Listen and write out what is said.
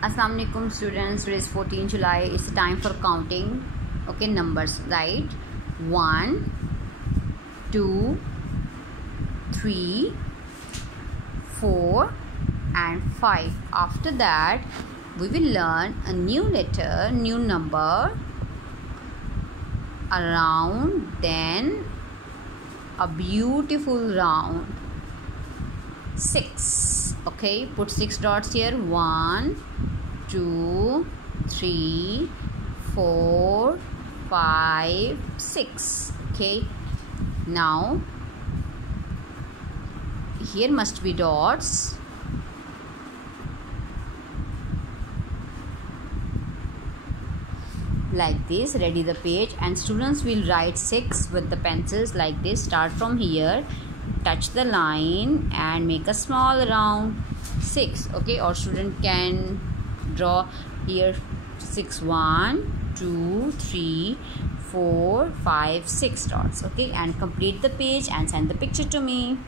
Assalamu alaikum students. Today is 14 July. It's time for counting. Okay, numbers, right? 1, 2, 3, 4 and 5. After that we will learn a new letter, new number, around, then a beautiful round 6. Okay, put 6 dots here. 1, 2, 3, 4, 5, 6. Okay, now here must be dots. Like this. Ready the page, and students will write 6 with the pencils like this. Start from here, touch the line and make a small round 6. Okay, or student can draw here 6, 1, 2, 3, 4, 5, 6 dots. Okay, and complete the page and send the picture to me.